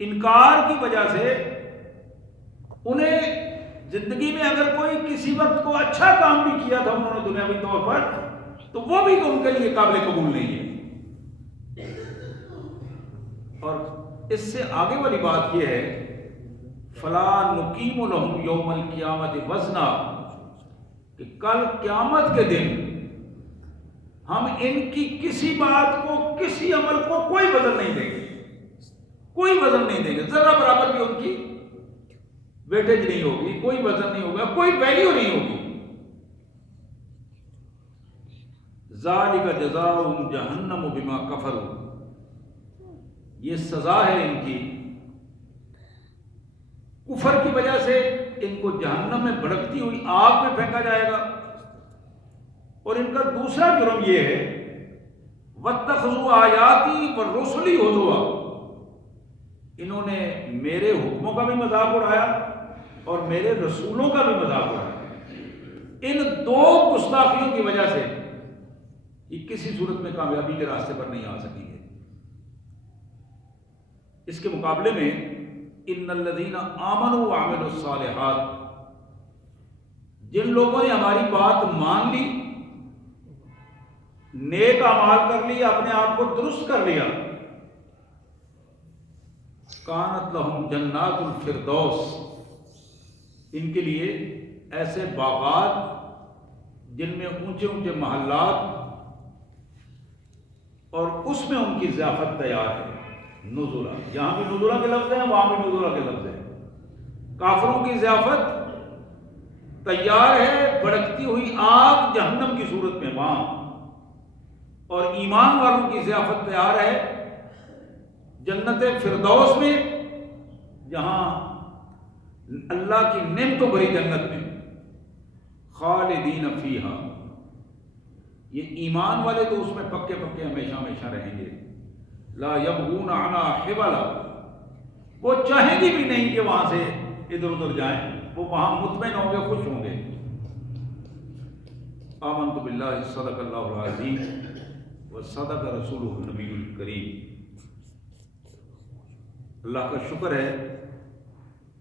انکار کی وجہ سے انہیں زندگی میں اگر کوئی کسی وقت کو اچھا کام بھی کیا تھا انہوں نے دنیاوی طور پر، تو وہ بھی ان کے لیے قابل قبول نہیں ہے۔ اور اس سے آگے والی بات یہ ہے، فلا نقیم لہم یوم القیامت وزنا، کہ کل قیامت کے دن ہم ان کی کسی بات کو، کسی عمل کو کوئی وزن نہیں دیں گے، کوئی وزن نہیں دیں گے، ذرہ برابر بھی ان کی ویٹیج نہیں ہوگی، کوئی وزن نہیں ہوگا، کوئی ویلیو نہیں ہوگی۔ ذالک جزاؤہم جہنم بما کفروا، یہ سزا ہے ان کی کفر کی وجہ سے، ان کو جہنم میں بھڑکتی ہوئی آگ میں پھینکا جائے گا۔ اور ان کا دوسرا جرم یہ ہے، واتخذوا آیاتی ورسلی ہزوا، انہوں نے میرے حکموں کا بھی مذاق اڑایا اور میرے رسولوں کا بھی مذاق اڑایا۔ ان دو گستاخیوں کی وجہ سے یہ کسی صورت میں کامیابی کے راستے پر نہیں آ سکیں گے۔ اس کے مقابلے میں ان الذین آمنوا وعملوا الصالحات، جن لوگوں نے ہماری بات مان لی، نیک اعمال کر لیا، اپنے آپ کو درست کر لیا، کانت لہم جنات الفردوس، ان کے لیے ایسے باغات جن میں اونچے اونچے محلات، اور اس میں ان کی ضیافت تیار ہے۔ نزلا، یہاں بھی نزلا کے لفظ ہیں، وہاں بھی نزلا کے لفظ ہیں۔ کافروں کی ضیافت تیار ہے، بھڑکتی ہوئی آگ جہنم کی صورت میں وہاں، اور ایمان والوں کی ضیافت تیار ہے جنت فردوس میں، جہاں اللہ کی نعمتوں بھری جنت میں، خالدین فیہا، یہ ایمان والے تو اس میں پکے پکے ہمیشہ ہمیشہ رہیں گے۔ لا یبغون عنہا حولا، وہ چاہیں گے بھی نہیں کہ وہاں سے ادھر ادھر جائیں، وہ وہاں مطمئن ہوں گے، خوش ہوں گے۔ آمنت باللہ، صدق اللہ العظیم وصدق رسولہ النبی الکریم۔ اللہ کا شکر ہے،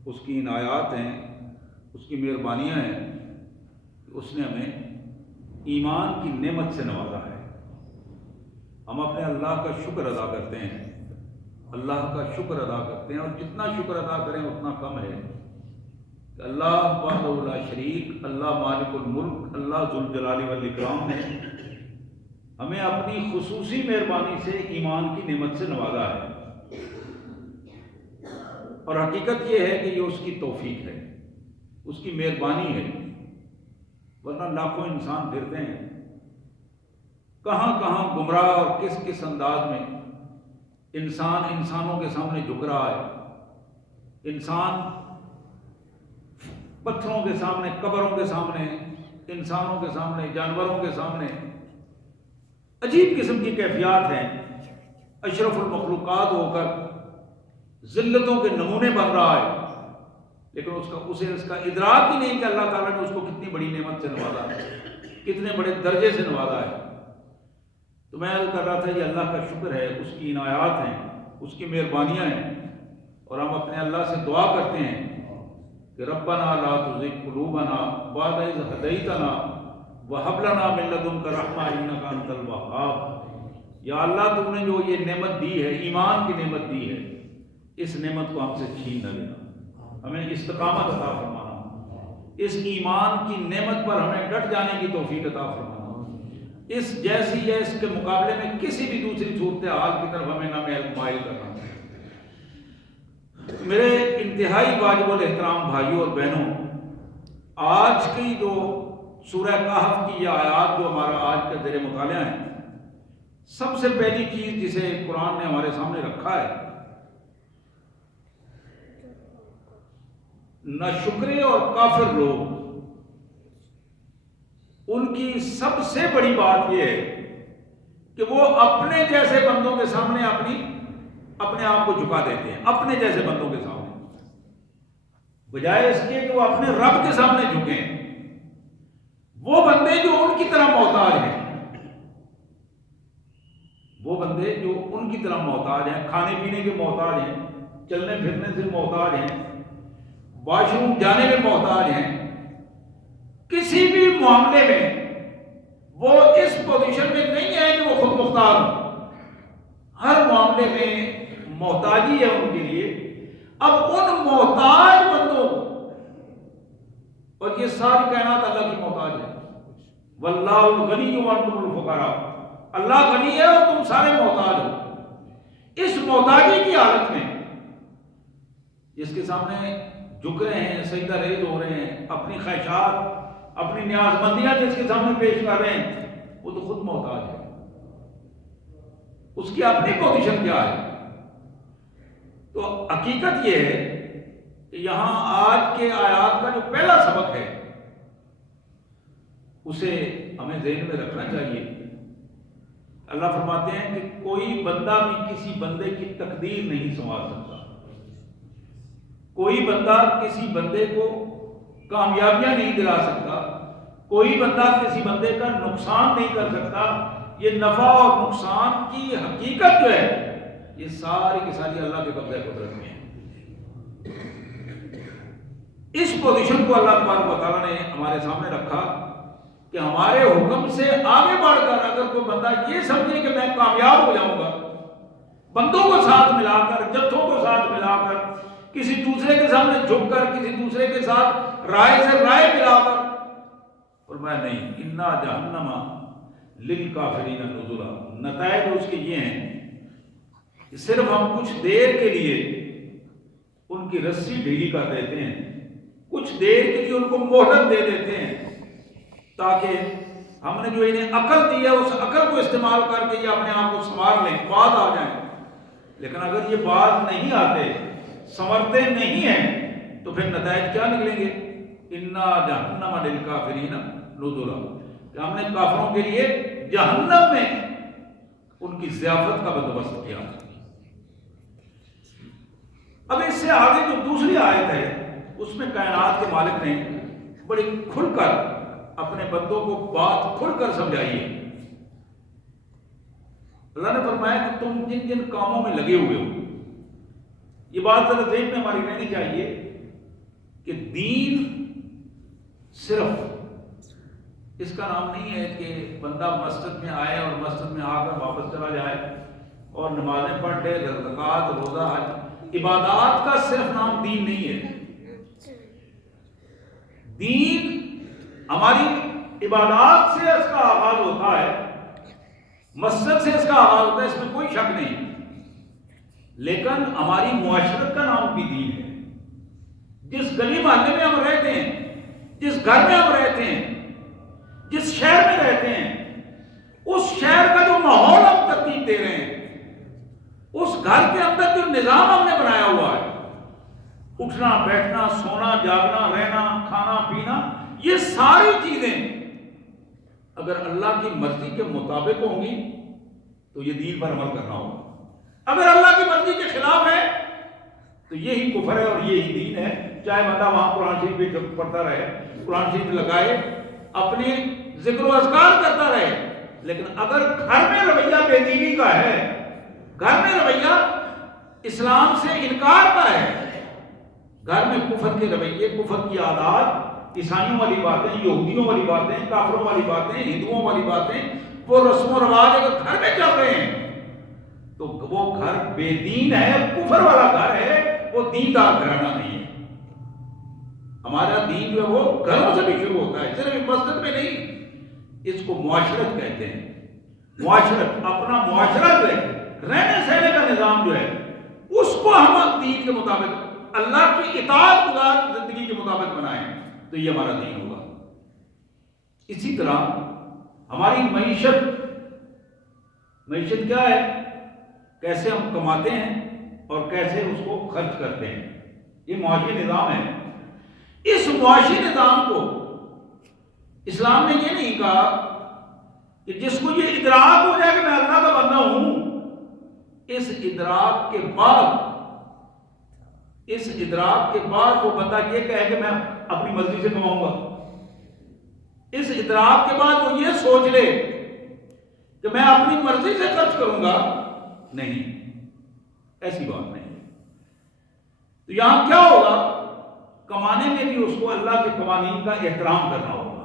اس کی عنایات ہیں، اس کی مہربانیاں ہیں کہ اس نے ہمیں ایمان کی نعمت سے نوازا ہے۔ ہم اپنے اللہ کا شکر ادا کرتے ہیں، اللہ کا شکر ادا کرتے ہیں، اور جتنا شکر ادا کریں اتنا کم ہے کہ اللہ وحدہ لا شریک، اللہ مالک الملک، اللہ ذو الجلال والاکرام نے ہمیں اپنی خصوصی مہربانی سے ایمان کی نعمت سے نوازا ہے۔ اور حقیقت یہ ہے کہ یہ اس کی توفیق ہے، اس کی مہربانی ہے، ورنہ لاکھوں انسان پھرتے ہیں کہاں کہاں گمراہ، اور کس کس انداز میں انسان انسانوں کے سامنے جھک رہا ہے، انسان پتھروں کے سامنے، قبروں کے سامنے، انسانوں کے سامنے، جانوروں کے سامنے، عجیب قسم کی کیفیات ہیں۔ اشرف المخلوقات ہو کر ذلتوں کے نمونے بن رہا ہے، لیکن اسے اس کا ادراک ہی نہیں کہ اللہ تعالیٰ نے اس کو کتنی بڑی نعمت سے نوازا ہے، کتنے بڑے درجے سے نوازا ہے۔ تو میں عرض کر رہا تھا یہ اللہ کا شکر ہے، اس کی عنایات ہیں، اس کی مہربانیاں ہیں، اور ہم اپنے اللہ سے دعا کرتے ہیں کہ ربنا لا تزغ قلوبنا بعد اذ ہدیتنا وہب لنا من لدنک رحمہ انک انت الوہاب۔ یا اللہ تم نے جو یہ نعمت دی ہے، ایمان کی نعمت دی ہے، اس نعمت کو ہم سے چھین نہ لینا، ہمیں استقامت عطا فرمانا، اس ایمان کی نعمت پر ہمیں ڈٹ جانے کی توفیق عطا فرمانا، اس جیسی یا اس کے مقابلے میں کسی بھی دوسری صورتحال کی طرف ہمیں نہ مائل کرنا۔ میرے انتہائی واجب الاحترام بھائیوں اور بہنوں، آج کی جو سورہ کہف کی یہ آیات جو ہمارا آج کا زیر مطالعہ ہے، سب سے پہلی چیز جسے قرآن نے ہمارے سامنے رکھا ہے، ناشکرے اور کافر لوگ، ان کی سب سے بڑی بات یہ ہے کہ وہ اپنے جیسے بندوں کے سامنے اپنے آپ کو جھکا دیتے ہیں، اپنے جیسے بندوں کے سامنے، بجائے اس کے کہ وہ اپنے رب کے سامنے جھکیں۔ وہ بندے جو ان کی طرح محتاج ہیں، وہ بندے جو ان کی طرح محتاج ہیں، کھانے پینے کے محتاج ہیں، چلنے پھرنے سے محتاج ہیں، واش روم جانے میں محتاج ہیں، کسی بھی معاملے میں وہ اس پوزیشن میں نہیں ہے کہ وہ خود مختار ہو، ہر معاملے میں محتاجی ہے ان کے لیے۔ اب ان محتاج بندوں کو، اور یہ ساری کائنات اللہ کی محتاج ہے، واللہ الغنی وانتم الفقراء، اللہ غنی ہے اور تم سارے محتاج ہو۔ اس محتاجی کی حالت میں جس کے سامنے جھک رہے ہیں، سجدہ ریز ہو رہے ہیں، اپنی خواہشات، اپنی نیاز مندیاں جس کے سامنے پیش کر رہے ہیں، وہ تو خود محتاج ہے، اس کی اپنی پوزیشن کیا ہے؟ تو حقیقت یہ ہے کہ یہاں آج کے آیات کا جو پہلا سبق ہے اسے ہمیں ذہن میں رکھنا چاہیے۔ اللہ فرماتے ہیں کہ کوئی بندہ بھی کسی بندے کی تقدیر نہیں سنوار سکتا، کوئی بندہ کسی بندے کو کامیابیاں نہیں دلا سکتا، کوئی بندہ کسی بندے کا نقصان نہیں کر سکتا۔ یہ نفع اور نقصان کی حقیقت جو ہے یہ ساری کی ساری اللہ کے قبضہ قدرت میں ہے۔ اس پوزیشن کو اللہ تبارک و تعالیٰ نے ہمارے سامنے رکھا کہ ہمارے حکم سے آگے بڑھ کر اگر کوئی بندہ یہ سمجھے کہ میں کامیاب ہو جاؤں گا، بندوں کو ساتھ ملا کر، جتھوں کو ساتھ ملا کر، کسی دوسرے کے سامنے جھک کر، کسی دوسرے کے ساتھ رائے سے رائے ملا کر، اور میں نہیں، انا جہنم للکافرین نزلا، نتائج اس کے یہ ہیں کہ صرف ہم کچھ دیر کے لیے ان کی رسی ڈھیلی کر دیتے ہیں، کچھ دیر کے لیے ان کو مہلت دے دیتے ہیں تاکہ ہم نے جو انہیں عقل دی ہے اس عقل کو استعمال کر کے یہ اپنے آپ کو سنوار لیں، بعد آ جائیں۔ لیکن اگر یہ بعد نہیں آتے، سنورتے نہیں ہیں، تو پھر نتائج کیا نکلیں گے؟ انا جہنم للکافرین نزلا، کہ ہم نے کافروں کے لیے جہنم میں ان کی ضیافت کا بندوبست کیا۔ اب اس سے آگے جو دوسری آیت ہے اس میں کائنات کے مالک نے بڑی کھل کر اپنے بندوں کو بات کھل کر سمجھائی ہے۔ اللہ نے فرمایا کہ تم جن جن کاموں میں لگے ہوئے ہو، یہ بات ذرا ذہن میں ہماری رہنی چاہیے کہ دین صرف اس کا نام نہیں ہے کہ بندہ مسجد میں آئے اور مسجد میں آ کر واپس چلا جائے اور نمازیں پڑھ لے، زکوٰۃ، روزہ، حج، عبادات کا صرف نام دین نہیں ہے۔ دین ہماری عبادات سے اس کا آغاز ہوتا ہے، مسجد سے اس کا آغاز ہوتا ہے، اس میں کوئی شک نہیں، لیکن ہماری معاشرت کا نام بھی دین ہے۔ جس گلی محلے میں ہم رہتے ہیں، جس گھر میں ہم رہتے ہیں، جس شہر میں رہتے ہیں، اس شہر کا جو ماحول ہم ترتیب دے رہے ہیں، اس گھر کے اندر جو نظام ہم نے بنایا ہوا ہے، اٹھنا بیٹھنا، سونا جاگنا، رہنا، کھانا پینا، یہ ساری چیزیں اگر اللہ کی مرضی کے مطابق ہوں گی تو یہ دین پر عمل کرنا ہوگا۔ اگر اللہ کی مرضی کے خلاف ہے تو یہی کفر ہے اور یہی دین ہے، چاہے بندہ وہاں قرآن شریف بھی پڑھتا رہے، قرآن شریف لگائے، اپنی ذکر و اذکار کرتا رہے، لیکن اگر گھر میں رویہ بے دینی کا ہے، گھر میں رویہ اسلام سے انکار کا ہے، گھر میں کفر کے رویے، کفر کی عادات، عیسائیوں والی باتیں، یہودیوں والی باتیں، کافروں والی باتیں، ہندوؤں والی باتیں، وہ رسم و رواج اگر گھر میں چل رہے ہیں تو وہ گھر بے دین ہے، کفر والا گھر ہے، وہ دیندار گھرانہ نہیں ہے۔ ہمارا دین جو ہے وہ گھروں سے بھی شروع ہوتا ہے، صرف مسجد میں نہیں۔ اس کو معاشرت کہتے ہیں۔ معاشرت، اپنا معاشرہ جو ہے، رہنے سہنے کا نظام جو ہے، اس کو ہم دین کے مطابق، اللہ کی اطاعت گزار زندگی کے مطابق بنائیں تو یہ ہمارا دین ہوگا۔ اسی طرح ہماری معیشت کیا ہے؟ کیسے ہم کماتے ہیں اور کیسے اس کو خرچ کرتے ہیں، یہ معاشی نظام ہے۔ اس معاشی نظام کو اسلام نے یہ نہیں کہا کہ جس کو یہ ادراک ہو جائے کہ میں اللہ کا بندہ ہوں، اس ادراک کے بعد وہ بندہ یہ کہے کہ میں اپنی مرضی سے کماؤں گا، اس ادراک کے بعد وہ یہ سوچ لے کہ میں اپنی مرضی سے خرچ کروں گا، نہیں، ایسی بات نہیں۔ تو یہاں کیا ہوگا؟ کمانے میں بھی اس کو اللہ کے قوانین کا احترام کرنا ہوگا.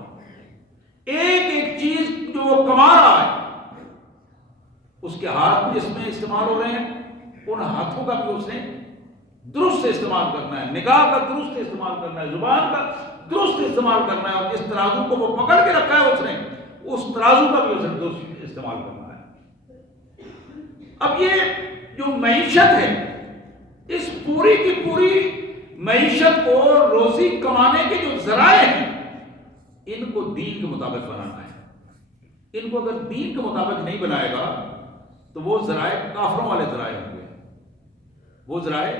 ایک ایک چیز جو وہ کما رہا ہے اس کے ہاتھ جس میں استعمال ہو رہے ہیں ان ہاتھوں کا بھی اس نے درست سے استعمال کرنا ہے, نگاہ کا درست استعمال کرنا ہے, زبان کا درست استعمال کرنا ہے, اور جس ترازو کو وہ پکڑ کے رکھا ہے اس نے اس ترازو کا بھی اسے درست استعمال کرنا ہے. اب یہ جو معیشت ہے اس پوری کی پوری معیشت کو روزی کمانے کے جو ذرائع ہیں ان کو دین کے مطابق بنانا ہے. ان کو اگر دین کے مطابق نہیں بنائے گا تو وہ ذرائع کافروں والے ذرائع ہوں گے, وہ ذرائع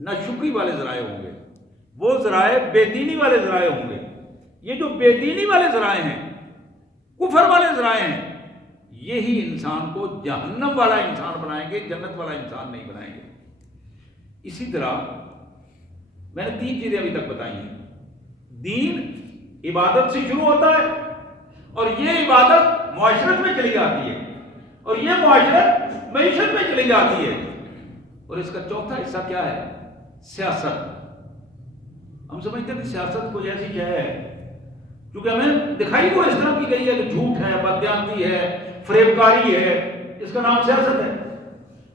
ناشکری والے ذرائع ہوں گے, وہ ذرائع بے دینی والے ذرائع ہوں گے. یہ جو بے دینی والے ذرائع ہیں, کفر والے ذرائع ہیں, یہی انسان کو جہنم والا انسان بنائیں گے, جنت والا انسان نہیں بنائیں گے. اسی طرح میں نے 3 چیزیں ابھی تک بتائی ہیں. دین عبادت سے شروع ہوتا ہے اور یہ عبادت معاشرت میں چلی جاتی ہے اور یہ معاشرت معیشت میں چلی جاتی ہے. اور اس کا چوتھا حصہ کیا ہے؟ سیاست. ہم سمجھتے ہیں کہ سیاست کوئی ایسی شے ہے کیونکہ ہمیں دکھائی وہ اس طرح کی گئی ہے کہ جھوٹ ہے, بددیانتی ہے, فریب کاری ہے, اس کا نام سیاست ہے.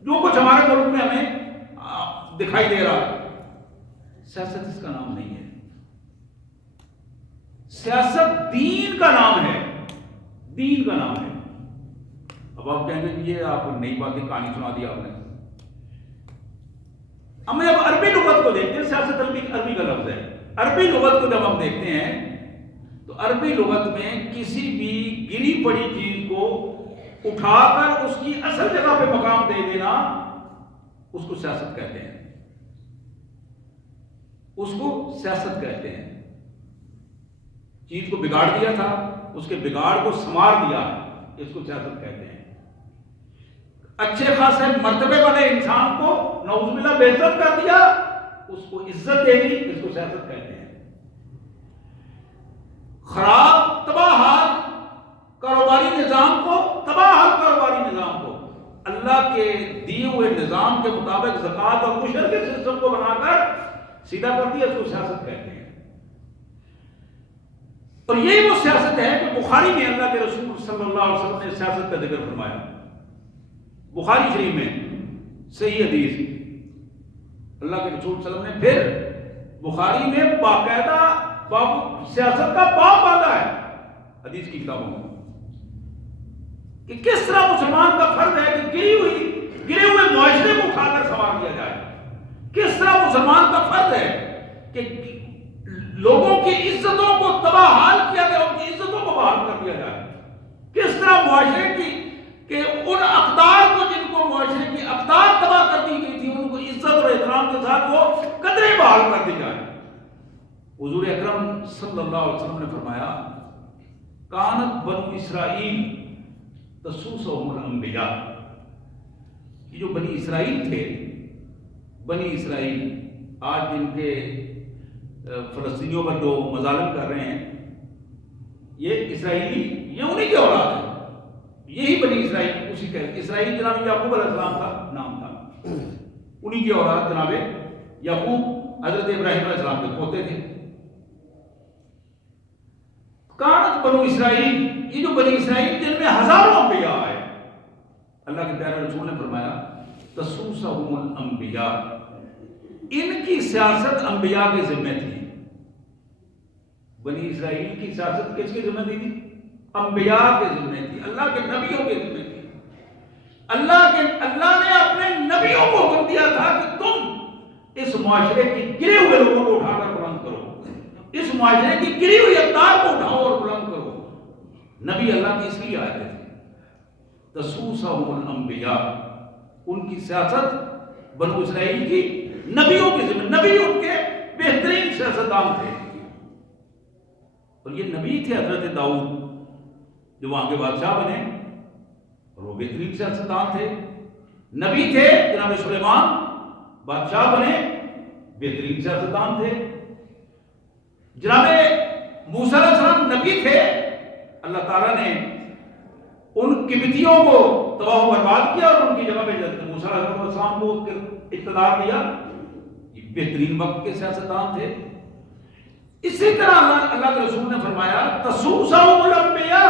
جو کچھ ہمارے ملک میں ہمیں دکھائی دے رہا ہے سیاست اس کا نام نہیں ہے. سیاست دین کا نام ہے, دین کا نام ہے. اب آپ کہیں گے کہ یہ آپ نئی باتیں کہانی سنا دی آپ نے. ہمیں اب عربی لغت کو دیکھتے ہیں. سیاست عربی کا لفظ ہے. عربی لغت کو جب ہم دیکھتے ہیں تو عربی لغت میں کسی بھی گری پڑی چیز کو اٹھا کر اس کی اصل جگہ پہ مقام دے دینا اس کو سیاست کہتے ہیں. اس کو سیاست کہتے ہیں. چیز کو بگاڑ دیا تھا, اس کے بگاڑ کو سنوار دیا, اس کو سیاست کہتے ہیں. اچھے خاصے مرتبے والے انسان کو نعوذ باللہ بے عزت کر دیا, اس کو عزت دے دی, اس کو سیاست کہتے ہیں. خراب تباہ حال کاروباری نظام کو, تباہ حال کاروباری نظام کو اللہ کے دیے ہوئے نظام کے مطابق زکوٰۃ اور عشر کے سسٹم کو بنا کر سیدھا کر دیا, اس کو سیاست کہتے ہیں. اور یہی وہ سیاست ہے کہ بخاری میں اللہ کے رسول صلی اللہ علیہ وسلم نے سیاست کا ذکر فرمایا. بخاری شریف میں صحیح حدیث, اللہ کے رسول صلی اللہ علیہ وسلم نے پھر بخاری میں باقاعدہ سیاست کا باب باندھا ہے حدیث کی کتابوں میں کہ کس طرح مسلمان کا فرض ہے کہ گرے ہوئے معاشرے کو اٹھا کر سنوار دیا جائے. کس طرح مسلمان کا فرض ہے کہ لوگوں کی عزتوں کو تباہ حال کیا گیا, ان کی عزتوں کو بحال کر دیا جائے. کس طرح معاشرے کی کہ ان اقدار کو جن کو معاشرے کی اقدار تباہ کر دی گئی تھی ان کو عزت اور احترام کے ساتھ وہ قدریں بحال کر دی جائے. حضور اکرم صلی اللہ علیہ وسلم نے فرمایا کانت بنو اسرائیل تسوسہم الانبیاء. یہ جو بنی اسرائیل تھے, بنی اسرائیل آج جن کے فلسطینیوں پر جو مظالم کر رہے ہیں یہ اسرائیلی, یہ انہی کی اولاد ہے. یہی بنی اسرائیل, اسی کا اسرائیل جناب یعقوب علیہ السلام کا نام تھا, انہی کی اولاد جناب یعقوب حضرت ابراہیم علیہ السلام کے پوتے تھے. کانت بنو اسرائیل, یہ جو بنی اسرائیل جن میں ہزاروں انبیاء آئے, اللہ کے پیارے رسول نے فرمایا تسوسہم الانبیاء, ان کی سیاست انبیاء کے ذمہ تھی. بنی اسرائیل کی سیاست کس کے ذمہ تھی؟ انبیاء کے ذمہ تھی, اللہ کے نبیوں کے ذمہ تھی. اللہ نے اپنے نبیوں کو حکم دیا تھا کہ تم اس معاشرے کی گرے ہوئے لوگوں کو اٹھا کر بلند کرو, اس معاشرے کی گری ہوئی اقدار کو اٹھاؤ اور بلند کرو. نبی اللہ کی اس لیے آئے تھے. تسوسہم الانبیاء, ان کی سیاست بنو اسرائیل کی نبیوں کے ذمہ, نبی ان کے بہترین سیاستدان تھے. اور یہ نبی تھے حضرت داؤد جو وہاں کے بادشاہ بنے, اور وہ بہترین سیاستدان تھے. نبی تھے جناب سلیمان, بادشاہ بنے, بہترین سیاستدان تھے. جناب موسیٰ علیہ السلام نبی تھے, اللہ تعالیٰ نے ان قبطیوں کو تباہ و برباد کیا اور ان کی جگہ پہ موسیٰ علیہ السلام کو اقتدار دیا. یہ بہترین وقت کے سیاستدان تھے. اسی طرح اللہ کے رسول نے فرمایا تسوسہم الانبیاء،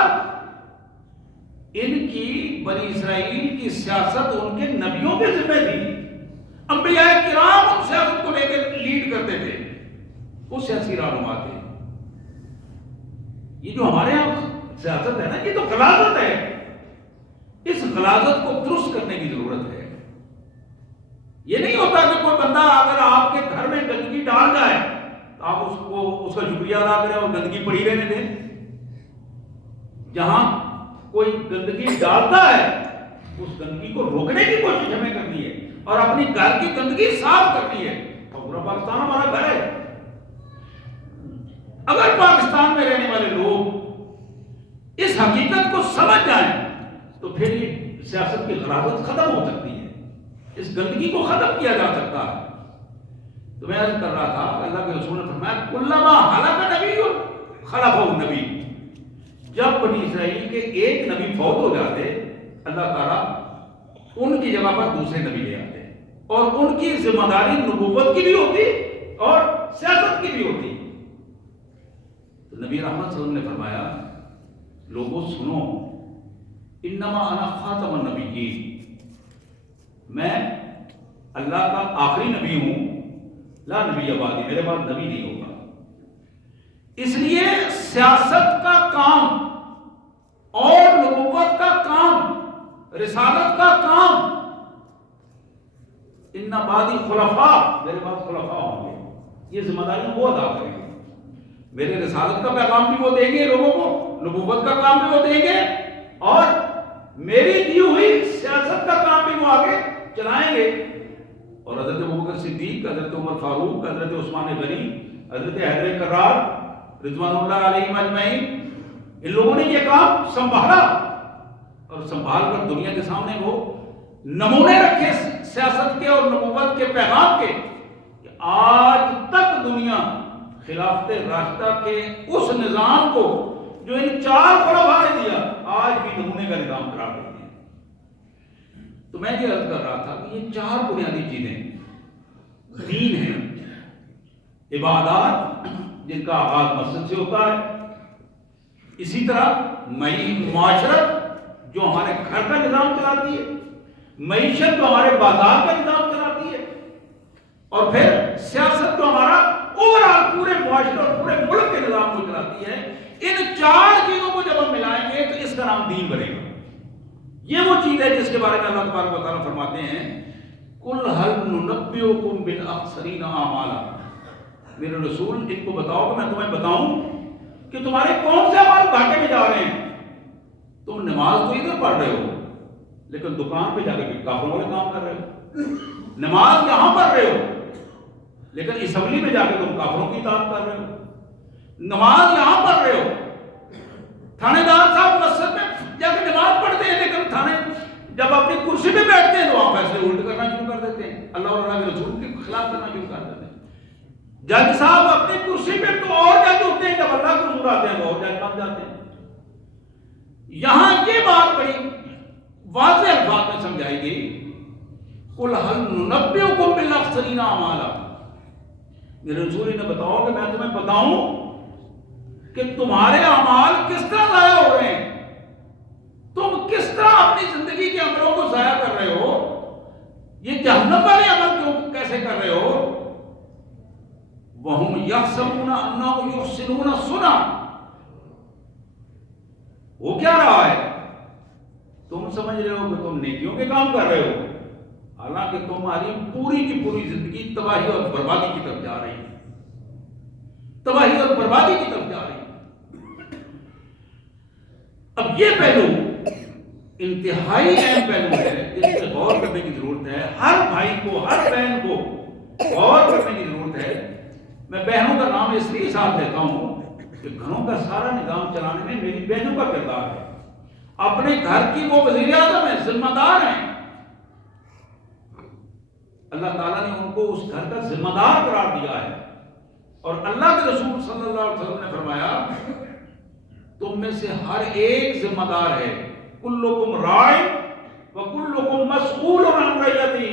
ان کی بنی اسرائیل کی سیاست ان کے نبیوں کے ذمہ تھی. انبیاء کرام ان سیاست کو لے کے لیڈ کرتے تھے، وہ سیاسی رہنما تھے. یہ جو ہمارے یہاں سیاست ہے نا، یہ تو غلاظت ہے. اس غلاظت کو درست کرنے کی ضرورت ہے. یہ نہیں ہوتا کہ کوئی بندہ اگر آپ کے گھر میں گندگی ڈال جائے تو آپ اس کا شکریہ ادا کریں اور گندگی پڑی رہنے دیں. جہاں کوئی گندگی ڈالتا ہے اس گندگی کو روکنے کی کوشش ہمیں کرنی ہے اور اپنی گھر کی گندگی صاف کرنی ہے. اور پورا پاکستان ہمارا گھر ہے. اگر پاکستان میں رہنے والے لوگ اس حقیقت کو سمجھ جائیں تو پھر یہ سیاست کی غلاظت ختم ہو سکتی ہے، اس گندگی کو ختم کیا جا سکتا ہے. تو میں عرض کر رہا تھا اللہ کے رسول نے فرمایا کلما ہلک نبی خلفہ نبی، جب بنی اسرائیل کے ایک نبی فوت ہو جاتے اللہ تعالیٰ ان کی جگہ پر دوسرے نبی لے آتے اور ان کی ذمہ داری نبوت کی بھی ہوتی اور سیاست کی بھی ہوتی. تو نبی رحمت صلی اللہ علیہ وسلم نے فرمایا لوگوں سنو، انما انا خاتم النبیین، میں اللہ کا آخری نبی ہوں، لا نبی بعدی، میرے بعد نبی نہیں ہوگا. اس لیے سیاست کا کام اور نبوت کا کام، رسالت کا کام، ان بعدی خلفاء، میرے بعد خلفاء ہوں گے، یہ ذمہ داری وہ ادا کریں گے. میرے رسالت کا پیغام بھی وہ دیں گے لوگوں کو، نبوت کا کام بھی وہ دیں گے اور میری دی ہوئی سیاست کا کام بھی وہ آگے چلائیں گے. اور حضرت ابوبکر صدیق، حضرت عمر فاروق، حضرت عثمان غنی، حضرت حیدر کرار رضوان اللہ علیہم اجمعین، ان لوگوں نے یہ کام سنبھالا اور سنبھال کر دنیا کے سامنے وہ نمونے رکھے سیاست کے اور نبوت کے پیغام کے کہ آج تک دنیا خلافت راشدہ کے اس نظام کو جو ان چار خلفاء نے دیا آج بھی نمونے کا نظام قرار دیتے ہیں. تو میں یہ عرض کر رہا تھا کہ یہ چار بنیادی چیزیں دین ہیں، عبادات جن کا آغاز مسجد سے ہوتا ہے، اسی طرح معاشرت جو ہمارے گھر کا نظام چلاتی ہے، معیشت جو ہمارے بازار کا نظام چلاتی ہے، اور پھر سیاست جو ہمارا اوورآل پورے معاشرے اور پورے ملک کے نظام کو چلاتی ہے. ان چار چیزوں کو جب ہم ملائیں گے تو اس کا نام دین بنے گا. یہ وہ چیز ہے جس کے بارے میں اللہ تبارک و تعالیٰ فرماتے ہیں قل هل ننبئکم بالاخسرین اعمالا، میرے رسول ان کو بتاؤ کہ میں تمہیں بتاؤں کہ تمہارے کون سے اعمال گھاٹے میں جا رہے ہیں. تم نماز تو ادھر پڑھ رہے ہو لیکن دکان پہ جا کے کافروں والے کام کر رہے ہو. نماز یہاں پڑھ رہے ہو لیکن اسمبلی میں جا کے تم کافروں کی اطاعت کر رہے ہو. نماز یہاں پڑھ رہے ہو، تھانے دار صاحب مسجد میں جا کے نماز پڑھتے ہیں لیکن تھانے جب اپنی کرسی پہ بیٹھتے ہیں تو وہاں فیصلے الٹ کرنا شروع کر دیتے ہیں، اللہ اور اللہ کے رسول کے خلاف کرنا شروع کر دیتے ہیں. جج صاحب اپنی کرسی پہ تو اور جج ہوتے ہیں، جب اللہ کے رسول آتے ہیں تو اور جج بن جاتے ہیں. یہاں یہ بات بڑی واضح الفاظ میں سمجھائی گئی قل هل ننبئکم بالاخسرین اعمالا، میرے رسول نے بتاؤ کہ میں تمہیں بتاؤں کہ تمہارے اعمال کس طرح ضائع ہو رہے ہیں، تم کس طرح اپنی زندگی کے عملوں کو ضائع کر رہے ہو، یہ جہنم والے عمل کیوں کیسے کر رہے ہو. وَهُمْ يَحْسَبُونَ أَنَّهُمْ يُحْسِنُونَ صُنْعًا، وہ کیا رہا ہے، تم سمجھ رہے ہو کہ تم نیکیوں کے کام کر رہے ہو حالانکہ تمہاری پوری کی پوری زندگی تباہی اور بربادی کی طرف جا رہی ہے، تباہی اور بربادی کی طرف جا رہی ہے. اب یہ پہلو انتہائی اہم پہلو ہے جس پہ غور کرنے کی ضرورت ہے. ہر بھائی کو، ہر بہن کو غور کرنے کی ضرورت ہے. میں بہنوں کا نام اس لیے ساتھ لیتا ہوں کہ گھروں کا سارا نظام چلانے میں میری بہنوں کا کردار ہے. اپنے گھر کی وہ وزیر اعظم ہیں، ذمہ دار ہیں. اللہ تعالیٰ نے ان کو اس گھر کا ذمہ دار قرار دیا ہے اور اللہ کے رسول صلی اللہ علیہ وسلم نے فرمایا تم میں سے ہر ایک ذمہ دار ہے. کلکم راع وکلکم مسئول عن رعیتہ،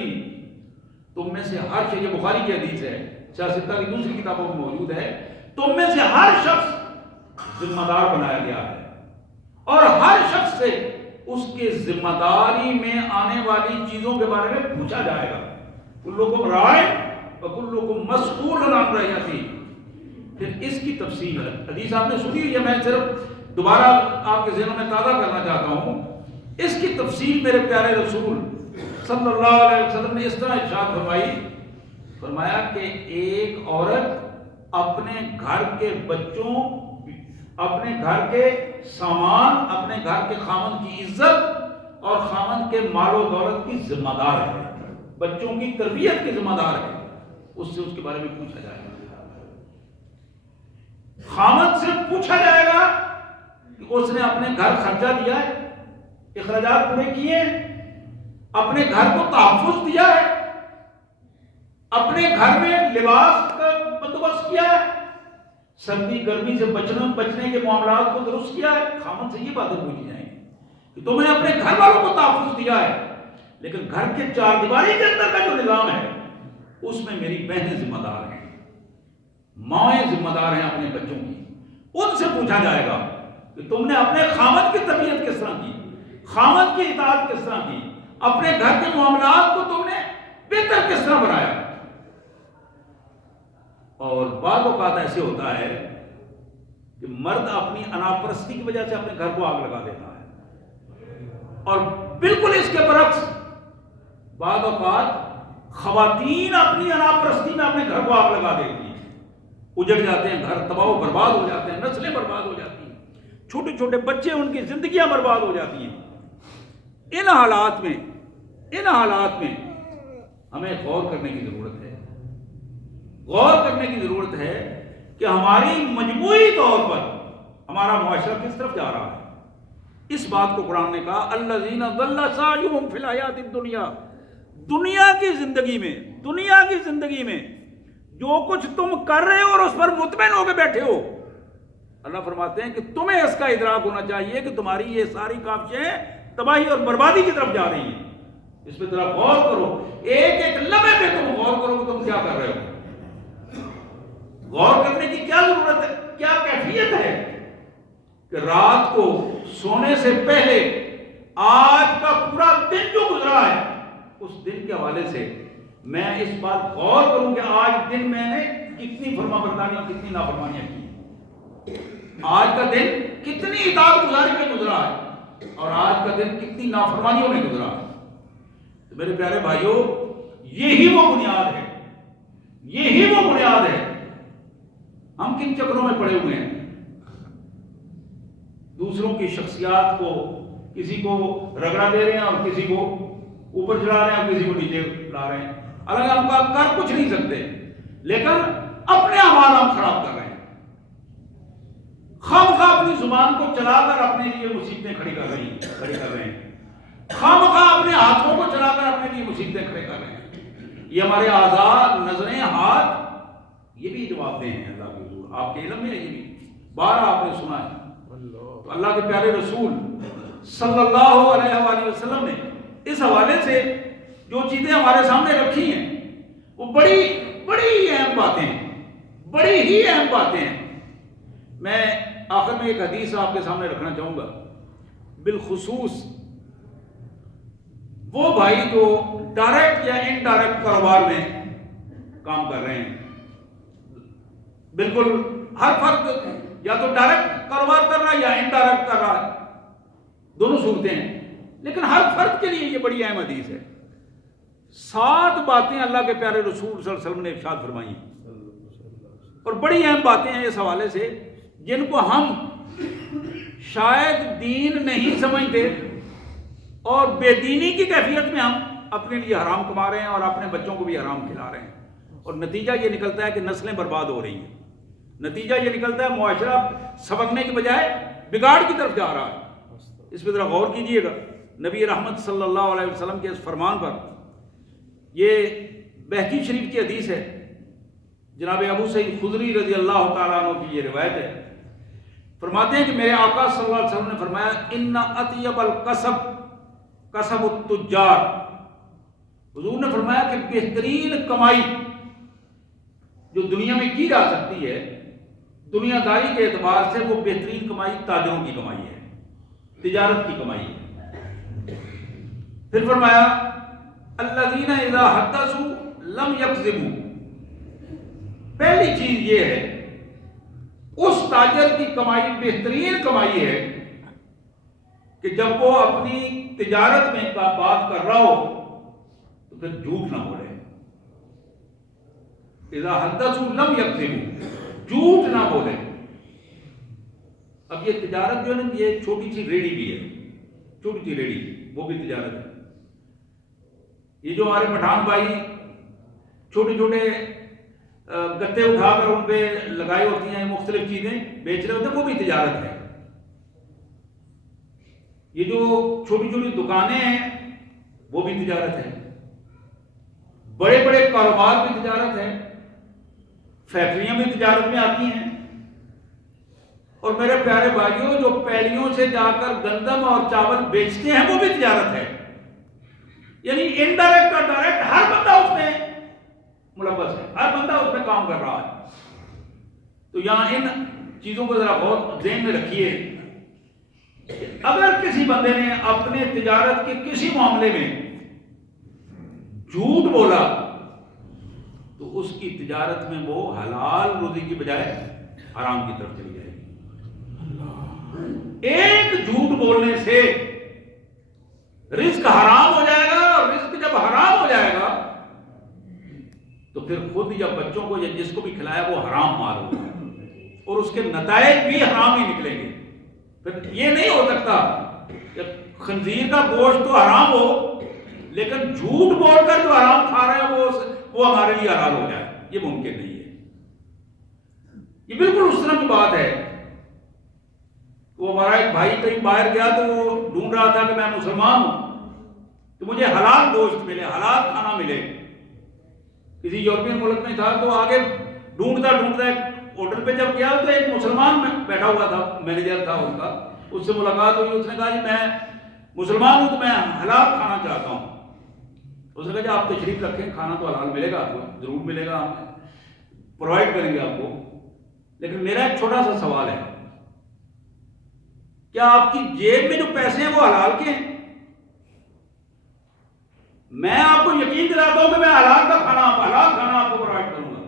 تم میں سے ہر شخص، یہ بخاری کی حدیث ہے، سیاستہ کی دوسری کتابوں میں موجود ہے، تم میں سے ہر شخص ذمہ دار بنایا گیا ہے اور ہر شخص سے اس کے ذمہ داری میں آنے والی چیزوں کے بارے میں پوچھا جائے گا۔ کلکم راع وکلکم مسئول عن رعیتہ۔ پھر اس کی تفصیل ہے، حدیث آپ نے سنی ہے، میں صرف دوبارہ آپ کے ذہنوں میں تازہ کرنا چاہتا ہوں۔ اس کی تفصیل میرے پیارے رسول صلی اللہ علیہ وسلم نے اس طرح ارشاد فرمایا کہ ایک عورت اپنے گھر کے بچوں، اپنے گھر کے سامان، اپنے گھر کے خاوند کی عزت اور خاوند کے مال و دولت کی ذمہ دار ہے، بچوں کی تربیت کی ذمہ دار ہے، اس سے اس کے بارے میں پوچھا جائے گا۔ خاوند سے پوچھا جائے گا کہ اس نے اپنے گھر خرچہ دیا ہے، اخراجات پورے کیے، اپنے گھر کو تحفظ دیا ہے، اپنے گھر میں لباس کا بندوبست کیا ہے، سردی گرمی سے بچنے کے معاملات کو درست کیا ہے۔ خاوند سے یہ باتیں پوچھی جائیں گی کہ تم نے اپنے گھر والوں کو تحفظ دیا ہے، لیکن گھر کے چار دیواری کے اندر کا جو نظام ہے اس میں میری بہنیں ذمہ دار ہیں، مائیں ذمہ دار ہیں اپنے بچوں کی، ان سے پوچھا جائے گا کہ تم نے اپنے خاوند کی تربیت کس طرح کی، خاوند کی اطاعت کس طرح کی، اپنے گھر کے معاملات کو تم نے بہتر کس طرح بنایا۔ اور بعض اوقات ایسے ہوتا ہے کہ مرد اپنی اناپرستی کی وجہ سے اپنے گھر کو آگ لگا دیتا ہے، اور بالکل اس کے برعکس بعض اوقات خواتین اپنی اناپرستی میں اپنے گھر کو آگ لگا دیتی ہیں، اجڑ جاتے ہیں، گھر تباہ و برباد ہو جاتے ہیں، نسلیں برباد ہو جاتی ہیں، چھوٹے چھوٹے بچے، ان کی زندگیاں برباد ہو جاتی ہیں۔ ان حالات میں ہمیں غور کرنے کی ضرورت ہے، غور کرنے کی ضرورت ہے کہ ہماری مجموعی طور پر ہمارا معاشرہ کس طرف جا رہا ہے۔ اس بات کو قرآن نے کہا الذین ضل سعیہم فی الحیاۃ الدنیا، دنیا کی زندگی میں جو کچھ تم کر رہے ہو اور اس پر مطمئن ہو کے بیٹھے ہو، اللہ فرماتے ہیں کہ تمہیں اس کا ادراک ہونا چاہیے کہ تمہاری یہ ساری کاوشیں تباہی اور بربادی کی طرف جا رہی ہیں۔ اس پہ ذرا غور کرو، ایک ایک لمحے پہ تم غور کرو کہ تم کیا کر رہے ہو۔ غور کرنے کی کیا ضرورت ہے، کیا کیفیت ہے کہ رات کو سونے سے پہلے آج کا پورا دن جو گزرا ہے اس دن کے حوالے سے میں اس بات غور کروں کہ آج دن میں نے کتنی فرما برداری اور کتنی نافرمانیاں کی، آج کا دن کتنی اطاعت گزاری میں گزرا ہے اور آج کا دن کتنی نافرمانیوں میں گزرا ہے۔ تو میرے پیارے بھائیوں، یہی وہ بنیاد ہے۔ ہم کن چکروں میں پڑے ہوئے ہیں، دوسروں کی شخصیات کو، کسی کو رگڑا دے رہے ہیں اور کسی کو اوپر چڑھا رہے ہیں اور کسی کو نیچے لا رہے ہیں، حالانکہ ہم کر کچھ نہیں سکتے، لیکن اپنے اعمال ہم خراب کر رہے ہیں، خواہ اپنی زبان کو چلا کر اپنے لیے مصیبتیں کھڑی کر رہے ہیں، خواہ اپنے ہاتھوں کو چلا کر اپنے لیے مصیبتیں کھڑے کر رہے ہیں۔ یہ ہمارے اعضاء، نظریں، ہاتھ، یہ بھی جواب دیں ہیں اللہ کے حضور، آپ کے علم میں ہے، یہ بھی بارہ آپ نے سنا ہے۔ تو اللہ کے پیارے رسول صلی اللہ علیہ وآلہ وسلم نے اس حوالے سے جو چیزیں ہمارے سامنے رکھی ہیں وہ بڑی اہم باتیں ہیں۔ میں آخر میں ایک حدیث آپ کے سامنے رکھنا چاہوں گا، بالخصوص وہ بھائی جو ڈائریکٹ یا انڈائریکٹ کاروبار میں کام کر رہے ہیں۔ بالکل ہر فرد یا تو ڈائریکٹ کاروبار کر رہا ہے یا انڈائریکٹ کر رہا ہے، دونوں صورتیں ہیں، لیکن ہر فرد کے لیے یہ بڑی اہم حدیث ہے۔ 7 باتیں اللہ کے پیارے رسول صلی اللہ علیہ وسلم نے ارشاد فرمائی اور بڑی اہم باتیں ہیں اس حوالے سے، جن کو ہم شاید دین نہیں سمجھتے اور بے دینی کی کیفیت میں ہم اپنے لیے حرام کما رہے ہیں اور اپنے بچوں کو بھی حرام کھلا رہے ہیں، اور نتیجہ یہ نکلتا ہے کہ نسلیں برباد ہو رہی ہیں، نتیجہ یہ نکلتا ہے معاشرہ سبکنے کے بجائے بگاڑ کی طرف جا رہا ہے۔ اس پہ ذرا غور کیجئے گا، نبی رحمت صلی اللہ علیہ وسلم کے اس فرمان پر، یہ بہقی شریف کی حدیث ہے، جناب ابو سعید خدری رضی اللہ تعالیٰ عنہ کی یہ روایت ہے، فرماتے ہیں کہ میرے آقا صلی اللہ علیہ وسلم نے فرمایا ان اطیب القصب قصب التجار، حضور نے فرمایا کہ بہترین کمائی جو دنیا میں کی جا سکتی ہے دنیا داری کے اعتبار سے، وہ بہترین کمائی تاجروں کی کمائی ہے، تجارت کی کمائی ہے۔ پھر فرمایا الذین اذا حدثوا لم یکذبوا، پہلی چیز یہ ہے اس تاجر کی کمائی بہترین کمائی ہے کہ جب وہ اپنی تجارت میں بات کر رہا ہو تو پھر جھوٹ نہ بولے۔ اذا حدثوا لم یکذبوا، جھوٹ نہ بولے۔ اب یہ تجارت جو ہے نا، یہ چھوٹی سی ریڑھی بھی ہے، چھوٹی سی ریڑھی، وہ بھی تجارت ہے۔ یہ جو ہمارے پٹھان بھائی چھوٹے چھوٹے گتے اٹھا کر ان پہ لگائی ہوتی ہیں، مختلف چیزیں بیچ رہے ہوتے ہیں، وہ بھی تجارت ہے۔ یہ جو چھوٹی چھوٹی دکانیں ہیں وہ بھی تجارت ہے، بڑے بڑے کاروبار بھی تجارت ہے، فیکٹریاں بھی تجارت میں آتی ہیں۔ اور میرے پیارے بھائیوں، جو پیلیوں سے جا کر گندم اور چاول بیچتے ہیں وہ بھی تجارت ہے۔ یعنی انڈائریکٹ اور ڈائریکٹ ہر بندہ اس میں ملوث ہے، ہر بندہ اس میں کام کر رہا ہے۔ تو یہاں ان چیزوں کو ذرا بہت ذہن میں رکھیے۔ اگر کسی بندے نے اپنے تجارت کے کسی معاملے میں جھوٹ بولا تو اس کی تجارت میں وہ حلال روزی کی بجائے حرام کی طرف چلی جائے گی۔ ایک جھوٹ بولنے سے رزق حرام ہو جائے گا، اور رزق جب حرام ہو جائے گا تو پھر خود یا بچوں کو یا جس کو بھی کھلایا وہ حرام مال ہوگا، اور اس کے نتائج بھی حرام ہی نکلیں گے۔ پھر یہ نہیں ہو سکتا کہ خنزیر کا گوشت تو حرام ہو لیکن جھوٹ بول کر جو حرام کھا رہے ہیں وہ ہمارے لیے حلال ہو جائے، یہ ممکن نہیں ہے۔ یہ بالکل اس طرح کی بات ہے۔ وہ ہمارا ایک بھائی کہیں باہر گیا تو وہ ڈھونڈ رہا تھا کہ میں مسلمان ہوں تو مجھے حلال گوشت ملے، حلال کھانا ملے۔ کسی یورپین ملک میں تھا تو آگے ڈھونڈتا ڈھونڈتا ایک ہوٹل پہ جب گیا تو ایک مسلمان میں بیٹھا ہوا تھا، مینیجر تھا اس کا، اس سے ملاقات ہوئی۔ اس نے کہا جی میں مسلمان ہوں تو میں حلال کھانا چاہتا ہوں۔ اس نے کہا جی آپ تشریف رکھیں، کھانا تو حلال ملے گا، آپ کو ضرور ملے گا، ہم پرووائڈ کریں گے آپ کو، لیکن میرا ایک چھوٹا سا سوال ہے، کیا آپ کی جیب میں جو پیسے ہیں وہ حلال کے ہیں؟ میں آپ کو یقین دلاتا ہوں کہ میں حلال کھانا آپ کو پرووائڈ کروں گا۔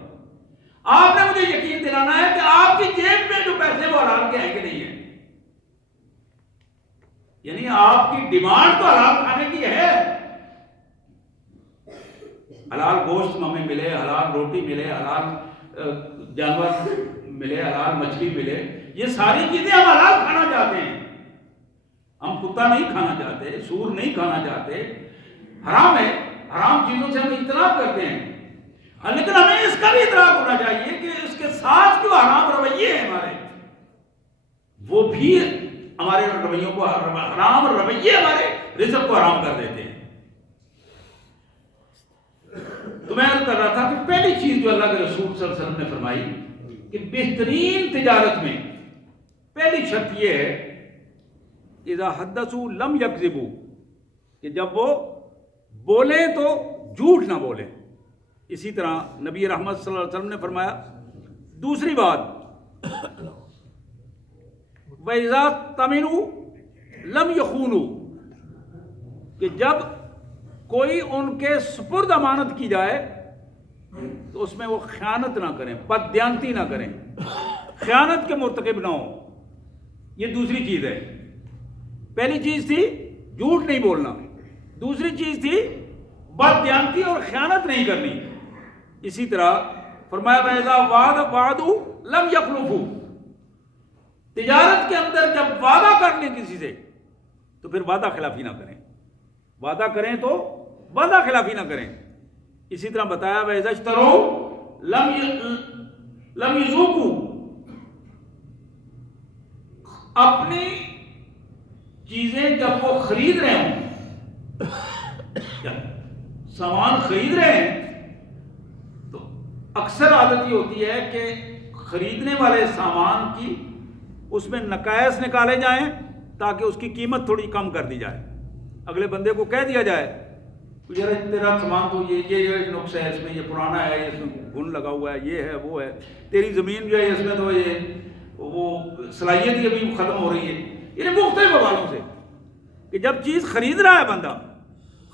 آپ نے مجھے یقین دلانا ہے کہ آپ کی جیب میں جو پیسے وہ حلال کے ہیں کہ نہیں ہیں۔ یعنی آپ کی ڈیمانڈ تو حلال کھانے کی ہے، حلال گوشت ہمیں ملے، حلال روٹی ملے، حلال جانور ملے، حلال مچھلی ملے، یہ ساری چیزیں ہم حلال کھانا چاہتے ہیں۔ ہم کتا نہیں کھانا چاہتے، سور نہیں کھانا چاہتے، حرام ہے، حرام چیزوں سے ہم اجتناب کرتے ہیں، لیکن ہمیں اس کا بھی ادراک ہونا چاہیے کہ اس کے ساتھ جو حرام رویے ہیں ہمارے، وہ بھی ہمارے رویوں کو حرام رویے ہمارے رزق کو حرام کر دیتے ہیں۔ تو میں عرض کر رہا تھا کہ پہلی چیز جو اللہ کے رسول صلی اللہ علیہ وسلم نے فرمائی کہ بہترین تجارت میں پہلی شرط یہ ہے اذا حدثوا لم یکذبوا، کہ جب وہ بولیں تو جھوٹ نہ بولیں۔ اسی طرح نبی رحمت صلی اللہ علیہ وسلم نے فرمایا دوسری بات وَإِذَا تَمِنُوا لَمْ يَخُونُوا، کہ جب کوئی ان کے سپرد امانت کی جائے تو اس میں وہ خیانت نہ کریں، بددیانتی نہ کریں، خیانت کے مرتکب نہ ہوں۔ یہ دوسری چیز ہے۔ پہلی چیز تھی جھوٹ نہیں بولنا، دوسری چیز تھی بددیانتی اور خیانت نہیں کرنی۔ اسی طرح فرمایا وَإِذَا وَعَدُوا لَمْ يَخْلُفُوا، تجارت کے اندر جب وعدہ کر لیں کسی سے تو پھر وعدہ خلافی نہ کریں، وعدہ کریں تو وعدہ خلافی نہ کریں۔ اسی طرح بتایا وَإِذَا اشْتَرَوْا لَمْ يَذُوقُوا، اپنی چیزیں جب وہ خرید رہے ہوں، سامان خرید رہے ہیں تو اکثر عادت یہ ہوتی ہے کہ خریدنے والے سامان کی اس میں نقائص نکالے جائیں تاکہ اس کی قیمت تھوڑی کم کر دی جائے، اگلے بندے کو کہہ دیا جائے یار تیرا سامان تو یہ نقص ہے، اس میں یہ پرانا ہے، اس میں گھن لگا ہوا ہے، یہ ہے وہ ہے، تیری زمین جو ہے اس میں تو یہ وہ صلاحیت ہی ابھی ختم ہو رہی ہے. یعنی مختلف حوالوں سے کہ جب چیز خرید رہا ہے بندہ،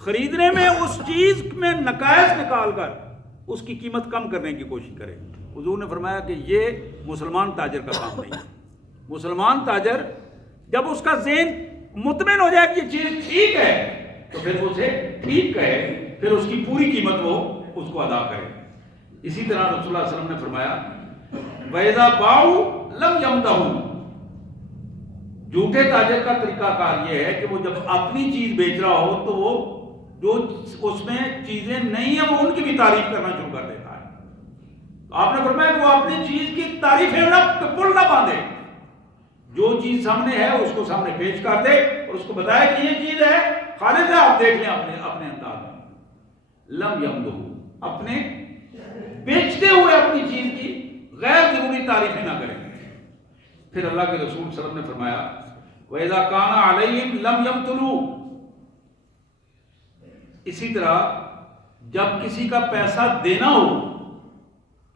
خریدنے میں اس چیز میں نقائص نکال کر اس کی قیمت کم کرنے کی کوشش کرے. حضور نے فرمایا کہ یہ مسلمان تاجر کا کام نہیں ہے. مسلمان تاجر جب اس کا ذہن مطمئن ہو جائے کہ یہ چیز ٹھیک ہے تو پھر اسے ٹھیک کہے، پھر اس کی پوری قیمت وہ اس کو ادا کرے. اسی طرح رسول اللہ صلی اللہ علیہ وسلم نے فرمایا وَإِذَا بَاعُوا لَمْ يَمْتَهُوا. جھوٹے تاجر کا طریقہ کار یہ ہے کہ وہ جب اپنی چیز بیچ رہا ہو تو وہ جو اس میں چیزیں نہیں ہیں وہ ان کی بھی تعریف کرنا شروع کر دیتا ہے. آپ نے فرمایا کہ وہ اپنی چیز کی تعریفیں پل نہ باندھے، جو چیز سامنے ہے اس کو سامنے پیش کر دے اور اس کو بتائے کہ یہ چیز ہے، خالص ہے، آپ دیکھ لیں اپنے انداز میں. لم یمدہو، اپنے بیچتے ہوئے اپنی چیز کی غیر ضروری تعریفیں نہ کریں. پھر اللہ کے رسول صلی اللہ علیہ وسلم نے فرمایا وَإِذَا كَانَ عَلَيْهِمْ لَمْ يَمْتُلُوا. اسی طرح جب کسی کا پیسہ دینا ہو،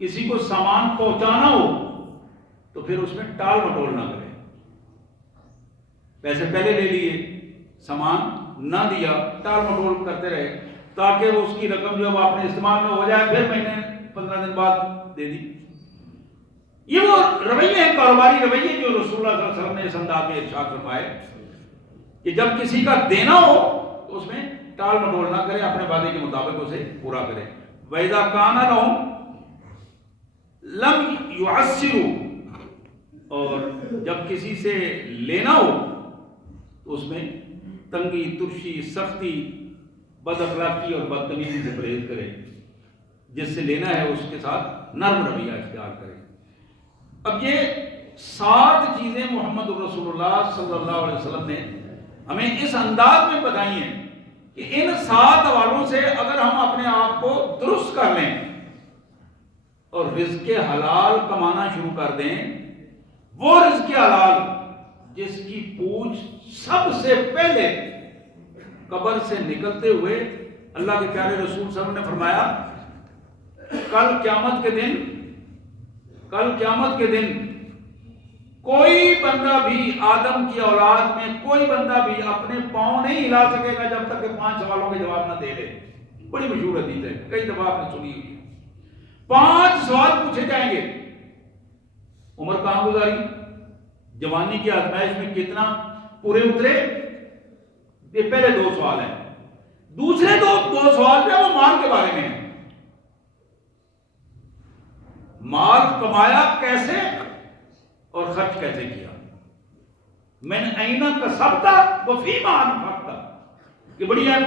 کسی کو سامان پہنچانا ہو تو پھر اس میں ٹال مٹول نہ کرے. پیسے پہلے لے لیے، سامان نہ دیا، ٹال مٹول کرتے رہے تاکہ اس کی رقم جو آپ نے استعمال میں ہو جائے، پھر مہینے 15 دن بعد دے دی. یہ وہ رویے ہیں، کاروباری رویے جو رسول اللہ صلی اللہ علیہ وسلم نے اس انداز میں ارشاد فرمائے کہ جب کسی کا دینا ہو تو اس میں ٹال مٹول نہ کرے، اپنے وعدے کے مطابق اسے پورا کرے. وَإِذَا كَانَ لَهُمْ لَمْ يُعَسِّرُوا. اور جب کسی سے لینا ہو تو اس میں تنگی، ترشی، سختی، بد اخلاقی اور بدتمیزی سے پرہیز کرے. جس سے لینا ہے اس کے ساتھ نرم رویہ اختیار کرے. اب یہ 7 چیزیں محمد الرسول اللہ صلی اللہ علیہ وسلم نے ہمیں اس انداز میں بتائی ہیں کہ ان 7 حوالوں سے اگر ہم اپنے آپ کو درست کر لیں اور رزق حلال کمانا شروع کر دیں، وہ رزق حلال جس کی پوچھ سب سے پہلے قبر سے نکلتے ہوئے اللہ کے پیارے رسول صلی اللہ علیہ وسلم نے فرمایا کل قیامت کے دن کوئی بندہ بھی، آدم کی اولاد میں کوئی بندہ بھی اپنے پاؤں نہیں ہلا سکے گا جب تک کہ 5 سوالوں کے جواب نہ دے لے. بڑی مشہور حدیث ہے، کئی دفعہ آپ نے سنی ہوئی. 5 سوال پوچھے جائیں گے. عمر کہاں گزاری، جوانی کی آزمائش میں کتنا پورے اترے، یہ پہلے 2 سوال ہیں. دوسرے دو سوال جو وہ مال کے بارے میں ہیں. مال کمایا کیسے اور خرچ کیسے کیا. من این کسبت وفیما انفقت، کہ بڑی اہم